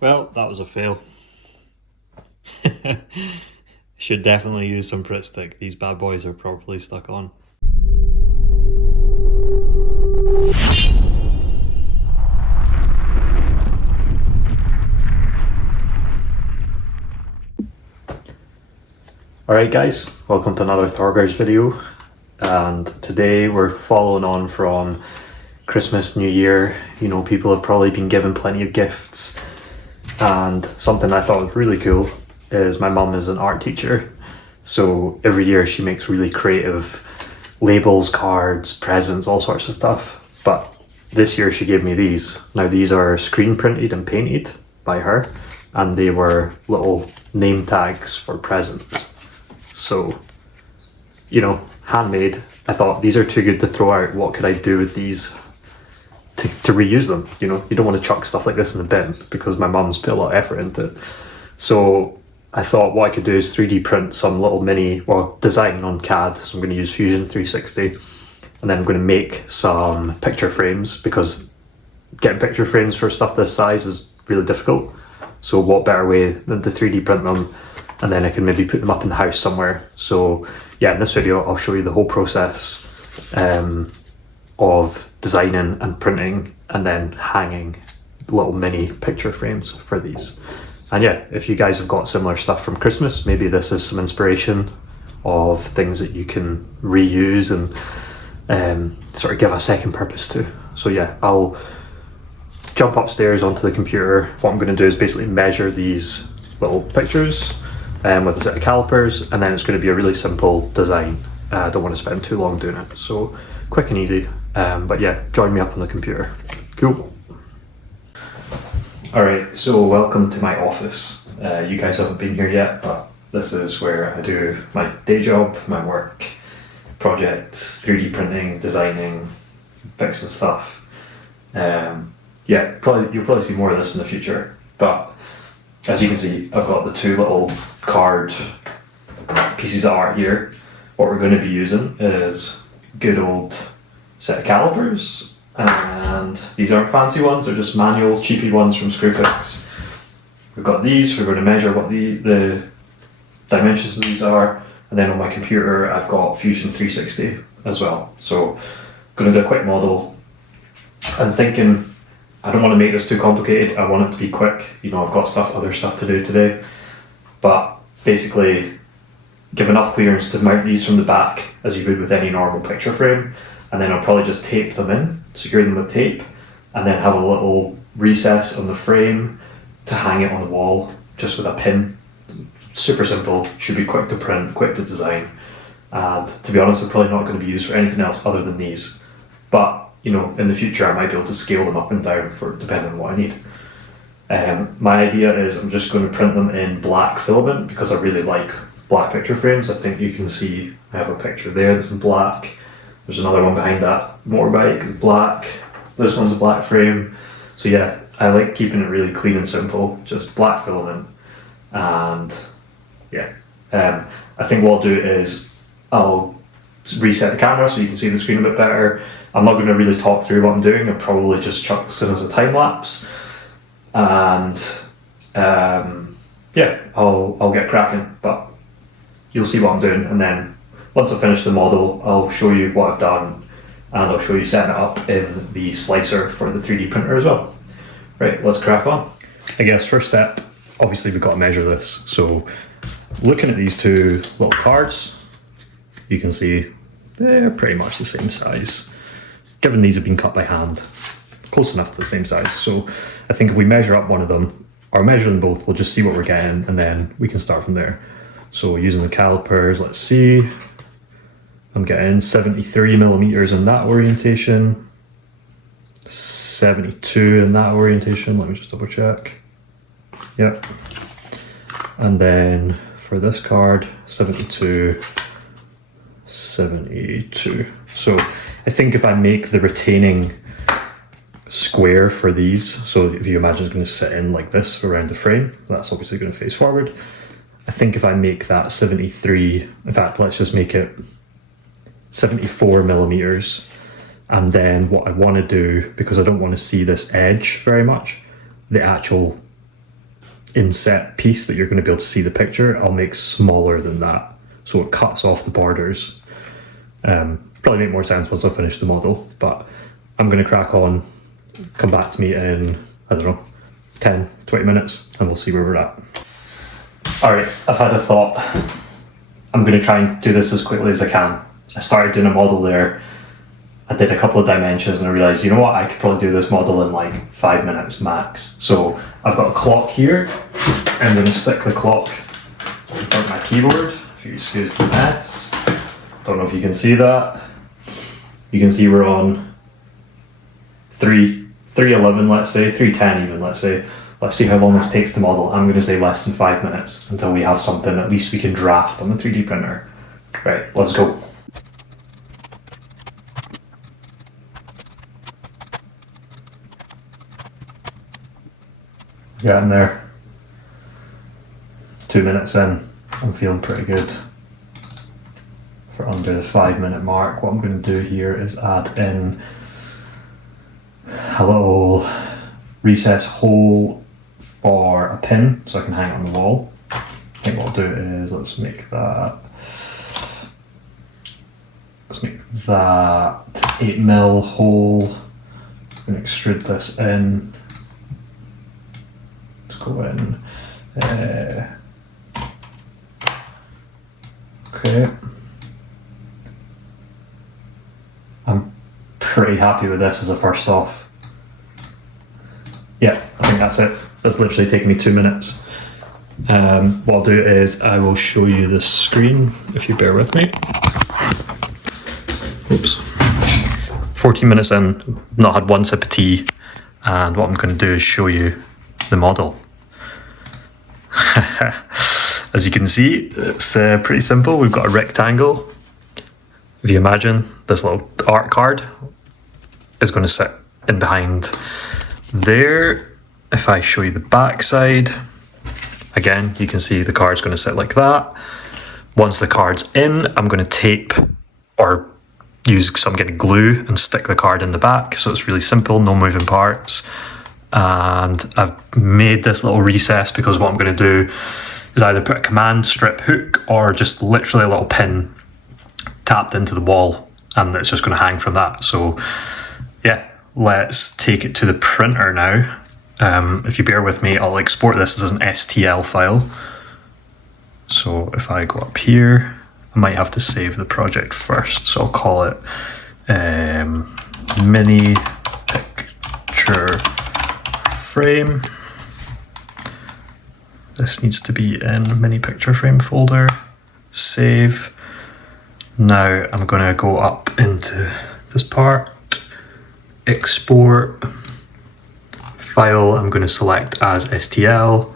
Well, that was a fail. Should definitely use some Pritt Stick. These bad boys are properly stuck on. Alright guys, welcome to another Thorgers video, and today we're following on from Christmas, New Year. You know, people have probably been given plenty of gifts, and something I thought was really cool is my mum is an art teacher, so every year she makes really creative labels, cards, presents, all sorts of stuff. But this year she gave me these. Now these are screen printed and painted by her, and they were little name tags for presents. So, you know, handmade. I thought these are too good to throw out. What could I do with these to reuse them? You know, you don't want to chuck stuff like this in the bin because my mum's put a lot of effort into it. So I thought what I could do is 3D print some little mini, well, design on CAD. So I'm going to use Fusion 360, and then I'm going to make some picture frames because getting picture frames for stuff this size is really difficult. So what better way than to 3D print them, and then I can maybe put them up in the house somewhere. So yeah, in this video I'll show you the whole process of designing and printing and then hanging little mini picture frames for these. And yeah, if you guys have got similar stuff from Christmas, maybe this is some inspiration of things that you can reuse and sort of give a second purpose to. So yeah, I'll jump upstairs onto the computer. What I'm going to do is basically measure these little pictures with a set of calipers, and then it's going to be a really simple design. I don't want to spend too long doing it, so quick and easy. But yeah, join me up on the computer. Cool. Alright, so welcome to my office. You guys haven't been here yet, but this is where I do my day job, my work, projects, 3D printing, designing, fixing stuff. Yeah, you'll probably see more of this in the future, but as you can see, I've got the two little card pieces of art here. What we're going to be using is good old set of calipers, and these aren't fancy ones, they're just manual, cheapy ones from Screwfix. We've got these, we're going to measure what the dimensions of these are, and then on my computer I've got Fusion 360 as well. So I'm going to do a quick model. I'm thinking I don't want to make this too complicated. I want it to be quick. You know, I've got other stuff to do today. But basically, give enough clearance to mount these from the back as you would with any normal picture frame. And then I'll probably just tape them in, secure them with tape, and then have a little recess on the frame to hang it on the wall just with a pin. Super simple, should be quick to print, quick to design. And to be honest, they're probably not going to be used for anything else other than these. But you know, in the future I might be able to scale them up and down for depending on what I need. My idea is I'm just going to print them in black filament because I really like black picture frames. I think you can see I have a picture there that's in black. There's another one behind that motorbike, black. This one's a black frame. So yeah, I like keeping it really clean and simple, just black filament. And yeah, I think what I'll do is I'll reset the camera so you can see the screen a bit better. I'm not going to really talk through what I'm doing. I'll probably just chuck this in as a time lapse, and yeah, I'll get cracking. But you'll see what I'm doing, and then once I finish the model, I'll show you what I've done, and I'll show you setting it up in the slicer for the 3D printer as well. Right, let's crack on. I guess first step, obviously we've got to measure this. So looking at these two little cards, you can see they're pretty much the same size. Given these have been cut by hand, close enough to the same size. So I think if we measure up one of them, or measure them both, we'll just see what we're getting, and then we can start from there. So using the calipers, let's see. I'm getting 73 millimeters in that orientation, 72 in that orientation. Let me just double check. Yep. And then for this card, 72, 72. So I think if I make the retaining square for these, so if you imagine it's going to sit in like this around the frame, that's obviously going to face forward. I think if I make that 73, in fact, let's just make it 74 millimeters. And then what I want to do, because I don't want to see this edge very much, the actual inset piece that you're going to be able to see the picture, I'll make smaller than that, so it cuts off the borders. Probably make more sense once I finish the model, but I'm going to crack on, come back to me in, I don't know, 10, 20 minutes, and we'll see where we're at. Alright, I've had a thought. I'm going to try and do this as quickly as I can. I started doing a model there, I did a couple of dimensions, and I realised, you know what, I could probably do this model in like 5 minutes max. So I've got a clock here, and I'm going to stick the clock in front of my keyboard, if you excuse the mess. Don't know if you can see that. You can see we're on 3:11, let's say, 3:10 even, let's say. Let's see how long this takes to model. I'm going to say less than 5 minutes until we have something at least we can draft on the 3D printer. Right, let's go. Getting there. 2 minutes in. I'm feeling pretty good. For under the 5 minute mark, what I'm going to do here is add in a little recess hole for a pin so I can hang it on the wall. I think what I'll do is let's make that 8mm hole. I'm going to extrude this in. Let's go in. Okay. I'm pretty happy with this as a first off. Yeah, I think that's it. That's literally taken me 2 minutes. What I'll do is I will show you the screen, if you bear with me. Oops. 14 minutes in, not had one sip of tea, and what I'm going to do is show you the model. As you can see, it's pretty simple. We've got a rectangle. If you imagine, this little art card is going to sit in behind there. If I show you the back side, again, you can see the card's going to sit like that. Once the card's in, I'm going to tape or use some kind of glue and stick the card in the back. So it's really simple, no moving parts. And I've made this little recess because what I'm going to do is either put a command strip hook or just literally a little pin tapped into the wall, and it's just going to hang from that. So yeah, let's take it to the printer now. If you bear with me, I'll export this as an STL file. So if I go up here, I might have to save the project first. So I'll call it mini picture frame. This needs to be in mini picture frame folder. Save. Now I'm going to go up into this part, export, file I'm going to select as STL.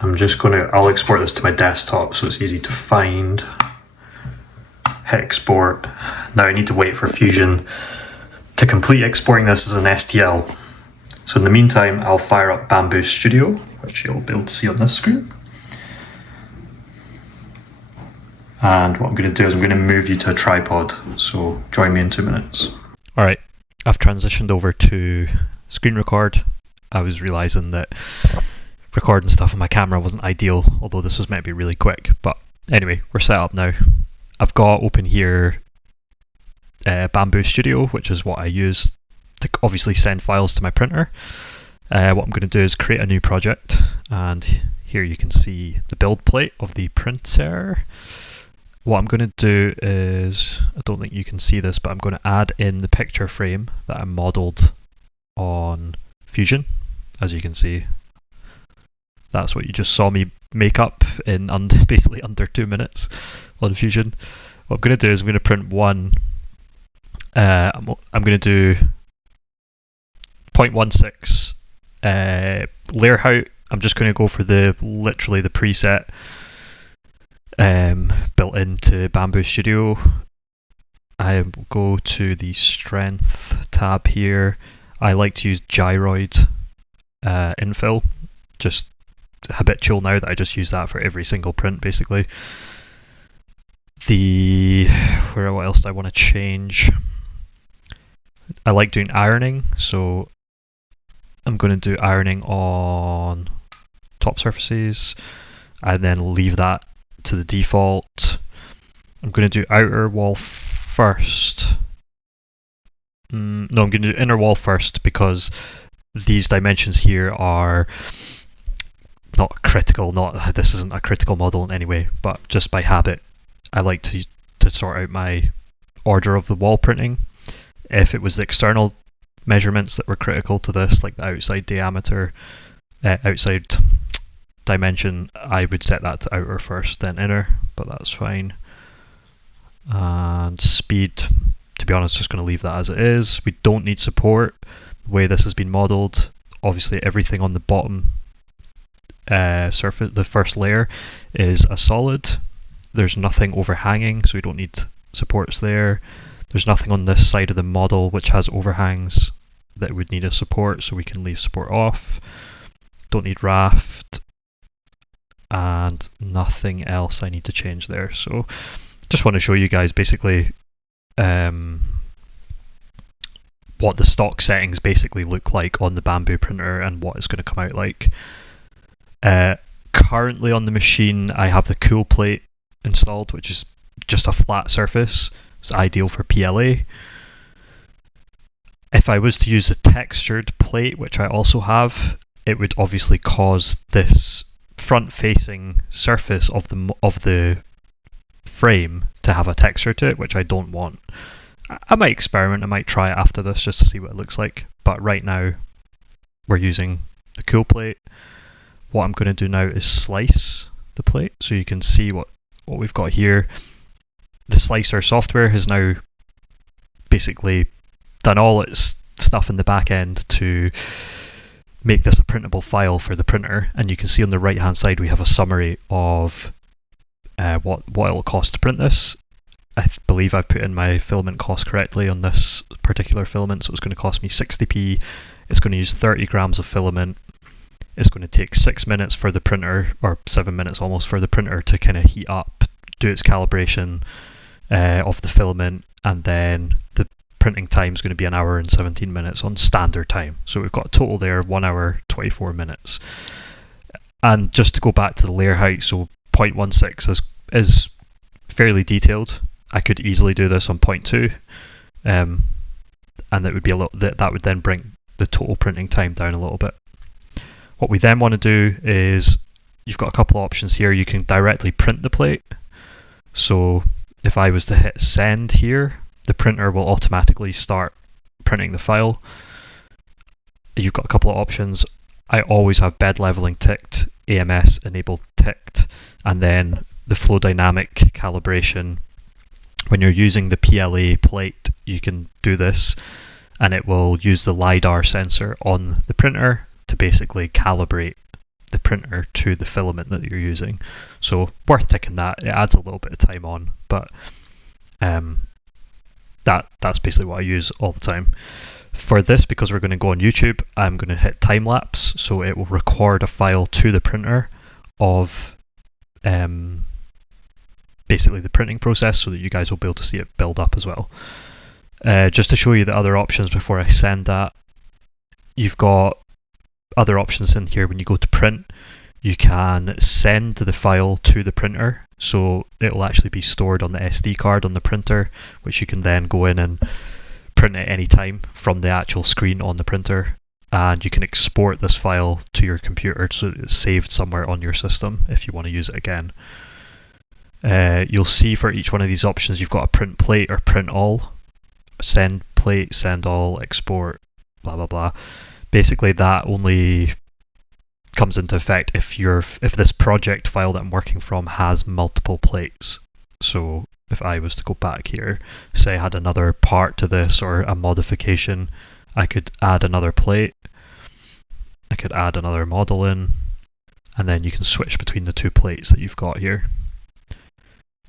I'll export this to my desktop so it's easy to find. Hit export. Now I need to wait for Fusion to complete exporting this as an STL. So in the meantime, I'll fire up Bamboo Studio, which you'll be able to see on this screen. And what I'm going to do is I'm going to move you to a tripod, so join me in 2 minutes. Alright, I've transitioned over to screen record. I was realising that recording stuff on my camera wasn't ideal, although this was meant to be really quick. But anyway, we're set up now. I've got open here Bamboo Studio, which is what I use to obviously send files to my printer. What I'm going to do is create a new project, and here you can see the build plate of the printer. What I'm going to do is, I don't think you can see this, but I'm going to add in the picture frame that I modelled on Fusion. As you can see, that's what you just saw me make up in basically under 2 minutes on Fusion. What I'm going to do is I'm going to print one. I'm going to do 0.16 layer height. I'm just going to go for literally the preset built into Bamboo Studio. I will go to the strength tab here. I like to use gyroid infill, just habitual now that I just use that for every single print basically. What else do I want to change? I like doing ironing, so I'm going to do ironing on top surfaces, and then leave that to the default. I'm going to do outer wall first. No, I'm going to do inner wall first because these dimensions here are not critical. This isn't a critical model in any way, but just by habit, I like to sort out my order of the wall printing. If it was the external measurements that were critical to this, like the outside diameter, outside dimension, I would set that to outer first, then inner, but that's fine. And speed, to be honest, just going to leave that as it is. We don't need support. The way this has been modeled, obviously everything on the bottom surface, the first layer, is a solid. There's nothing overhanging, so we don't need supports there. There's nothing on this side of the model which has overhangs that would need a support, so we can leave support off. Don't need raft, and nothing else I need to change there. So just want to show you guys basically what the stock settings basically look like on the Bambu printer and what it's going to come out like. Currently on the machine I have the cool plate installed, which is just a flat surface. It's ideal for PLA. If I was to use a textured plate, which I also have, it would obviously cause this front-facing surface of the frame to have a texture to it, which I don't want. I might experiment, I might try it after this just to see what it looks like, but right now we're using the cool plate. What I'm going to do now is slice the plate so you can see what we've got here. The slicer software has now basically done all its stuff in the back end to make this a printable file for the printer, and you can see on the right hand side we have a summary of what it'll cost to print this. I believe I've put in my filament cost correctly on this particular filament, so it's going to cost me 60p. It's going to use 30 grams of filament. It's going to take 6 minutes for the printer, or 7 minutes almost, for the printer to kind of heat up, do its calibration of the filament, and then the printing time is going to be 1 hour and 17 minutes on standard time. So we've got a total there of 1 hour 24 minutes. And just to go back to the layer height, so 0.16 is fairly detailed. I could easily do this on 0.2, and that would be that would then bring the total printing time down a little bit. What we then want to do is, you've got a couple of options here. You can directly print the plate. So if I was to hit send here, the printer will automatically start printing the file. You've got a couple of options. I always have bed leveling ticked, AMS enabled ticked, and then the flow dynamic calibration. When you're using the PLA plate, you can do this, and it will use the LiDAR sensor on the printer to basically calibrate the printer to the filament that you're using. So worth ticking that. It adds a little bit of time on, but that's basically what I use all the time. For this, because we're going to go on YouTube, I'm going to hit time lapse, so it will record a file to the printer of basically the printing process, so that you guys will be able to see it build up as well. Just to show you the other options before I send that, you've got other options in here. When you go to print, you can send the file to the printer, so it will actually be stored on the SD card on the printer, which you can then go in and print at any time from the actual screen on the printer, and you can export this file to your computer so it's saved somewhere on your system if you want to use it again. You'll see for each one of these options you've got a print plate or print all, send plate, send all, export, blah blah blah. Basically that only comes into effect if this project file that I'm working from has multiple plates. So if I was to go back here, say I had another part to this or a modification, I could add another plate, I could add another model in, and then you can switch between the two plates that you've got here.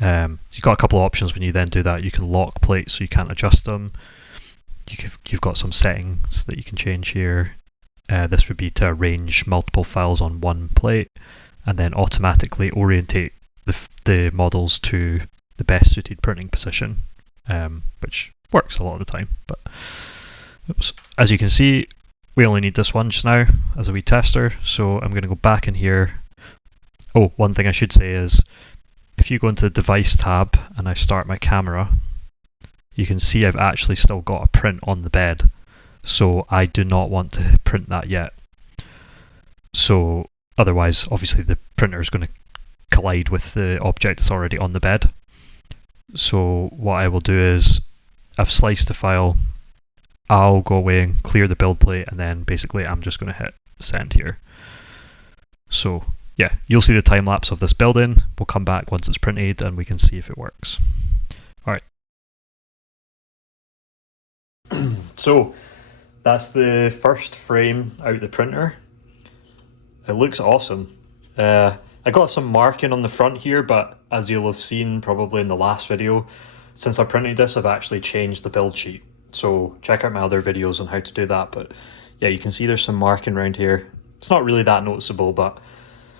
You've got a couple of options when you then do that. You can lock plates so you can't adjust them. You've got some settings that you can change here. This would be to arrange multiple files on one plate and then automatically orientate the models to the best suited printing position, which works a lot of the time. But as you can see, we only need this one just now as a wee tester, so I'm going to go back in here. Oh, one thing I should say is, if you go into the device tab and I start my camera, you can see I've actually still got a print on the bed, so I do not want to print that yet. So otherwise, obviously the printer is going to collide with the object that's already on the bed. So what I will do is, I've sliced the file, I'll go away and clear the build plate, and then basically I'm just going to hit send here. So yeah, you'll see the time lapse of this building. We'll come back once it's printed and we can see if it works. Alright. So that's the first frame out the printer. It looks awesome. I got some marking on the front here, but as you'll have seen probably in the last video, since I printed this, I've actually changed the build sheet. So check out my other videos on how to do that. But yeah, you can see there's some marking around here. It's not really that noticeable, but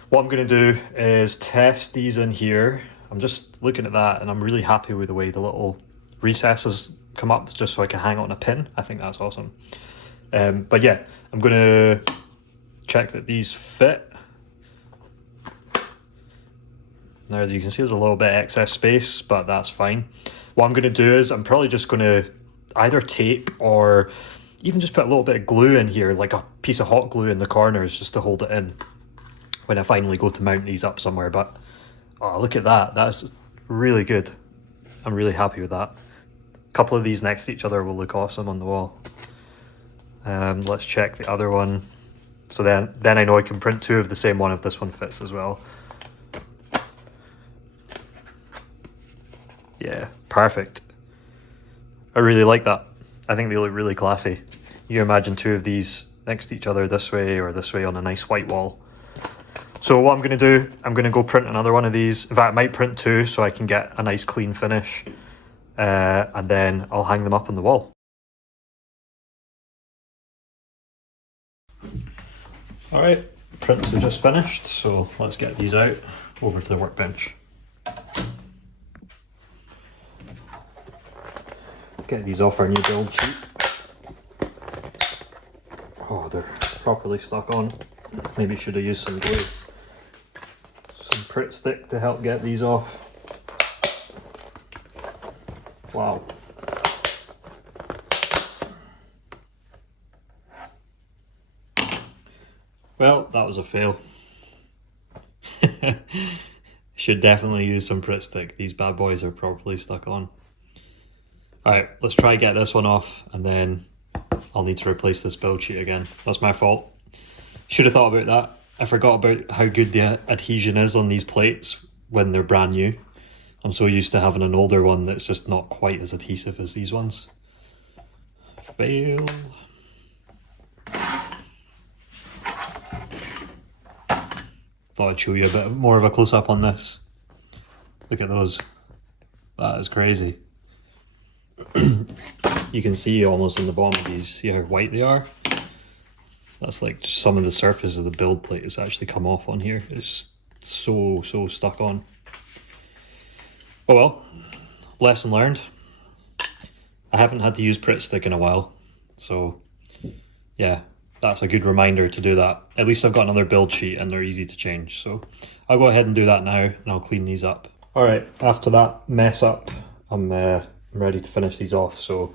what I'm going to do is test these in here. I'm just looking at that and I'm really happy with the way the little recesses come up just so I can hang it on a pin. I think that's awesome. But yeah, I'm going to check that these fit. Now you can see there's a little bit of excess space, but that's fine. What I'm going to do is I'm probably just going to either tape or even just put a little bit of glue in here, like a piece of hot glue in the corners just to hold it in when I finally go to mount these up somewhere. But oh, look at that, that's really good. I'm really happy with that. A couple of these next to each other will look awesome on the wall. Let's check the other one. So then I know I can print two of the same one if this one fits as well. Yeah, perfect. I really like that. I think they look really classy. You imagine two of these next to each other this way or this way on a nice white wall. So what I'm going to do, I'm going to go print another one of these. In fact, I might print two so I can get a nice clean finish. And then I'll hang them up on the wall. Alright, prints are just finished, so let's get these out over to the workbench. Get these off our new build sheet. Oh, they're properly stuck on. Maybe should have used some glue. Some Pritt stick to help get these off. Wow. Well, that was a fail. Should definitely use some Pritt stick. These bad boys are properly stuck on. Alright, let's try get this one off and then I'll need to replace this build sheet again. That's my fault. Should have thought about that. I forgot about how good the adhesion is on these plates when they're brand new. I'm so used to having an older one that's just not quite as adhesive as these ones. Fail. Thought I'd show you a bit more of a close-up on this. Look at those. That is crazy. You can see almost on the bottom of these, see how white they are? That's like some of the surface of the build plate has actually come off on here. It's so stuck on. Oh well, lesson learned. I haven't had to use Pritt stick in a while, so yeah, that's a good reminder to do that. At least I've got another build sheet and they're easy to change, so I'll go ahead and do that now and I'll clean these up. Alright, after that mess up, I'm ready to finish these off. So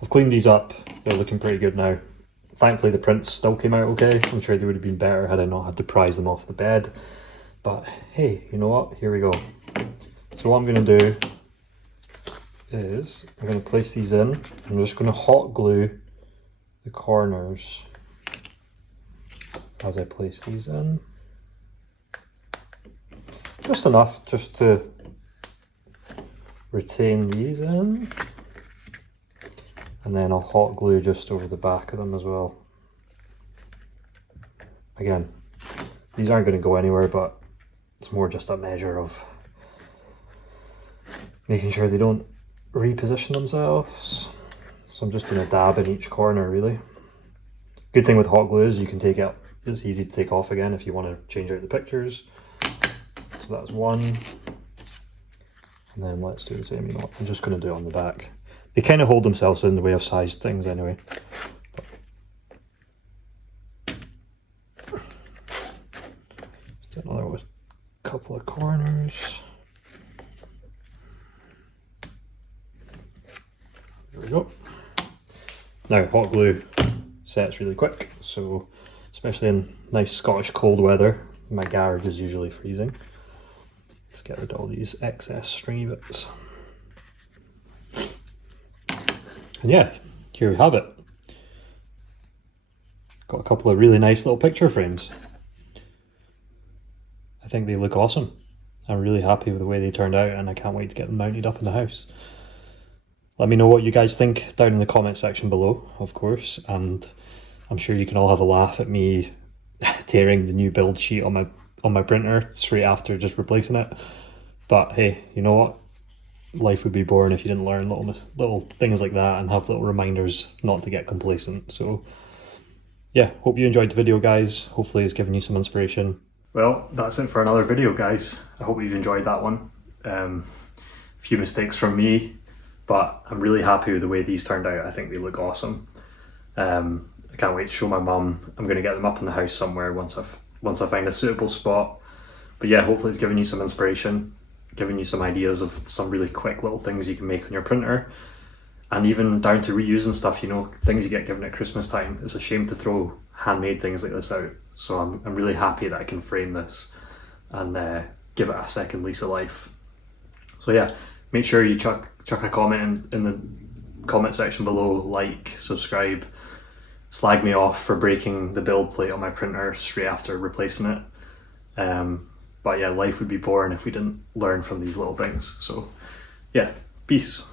I've cleaned these up, they're looking pretty good now. Thankfully the prints still came out okay. I'm sure they would have been better had I not had to prise them off the bed. But hey, you know what? Here we go. So what I'm going to do is I'm going to place these in. I'm just going to hot glue the corners as I place these in. Just enough just to retain these in. And then I'll hot glue just over the back of them as well. Again, these aren't going to go anywhere, but it's more just a measure of making sure they don't reposition themselves. So I'm just going to dab in each corner really. Good thing with hot glue is you can take it, it's easy to take off again if you want to change out the pictures. So that's one. And then let's do the same, you know what, I'm just going to do it on the back. They kind of hold themselves in the way I've sized things anyway. couple of corners. There we go. Now hot glue sets really quick, so especially in nice Scottish cold weather, my garage is usually freezing. Let's get rid of all these excess stringy bits. And yeah, here we have it. Got a couple of really nice little picture frames. I think they look awesome. I'm really happy with the way they turned out, and I can't wait to get them mounted up in the house. Let me know what you guys think down in the comment section below, of course, and I'm sure you can all have a laugh at me tearing the new build sheet on my printer straight after just replacing it. But hey, you know what? Life would be boring if you didn't learn little things like that and have little reminders not to get complacent. So yeah, hope you enjoyed the video, guys. Hopefully it's given you some inspiration. Well, that's it for another video, guys. I hope you've enjoyed that one. A few mistakes from me, but I'm really happy with the way these turned out. I think they look awesome. I can't wait to show my mum. I'm going to get them up in the house somewhere once I find a suitable spot. But yeah, hopefully it's given you some inspiration, giving you some ideas of some really quick little things you can make on your printer, and even down to reusing stuff, you know, things you get given at Christmas time. It's a shame to throw handmade things like this out. So I'm really happy that I can frame this and give it a second lease of life. So yeah, make sure you chuck a comment in the comment section below, like, subscribe, slag me off for breaking the build plate on my printer straight after replacing it. But yeah, life would be boring if we didn't learn from these little things. So yeah, peace.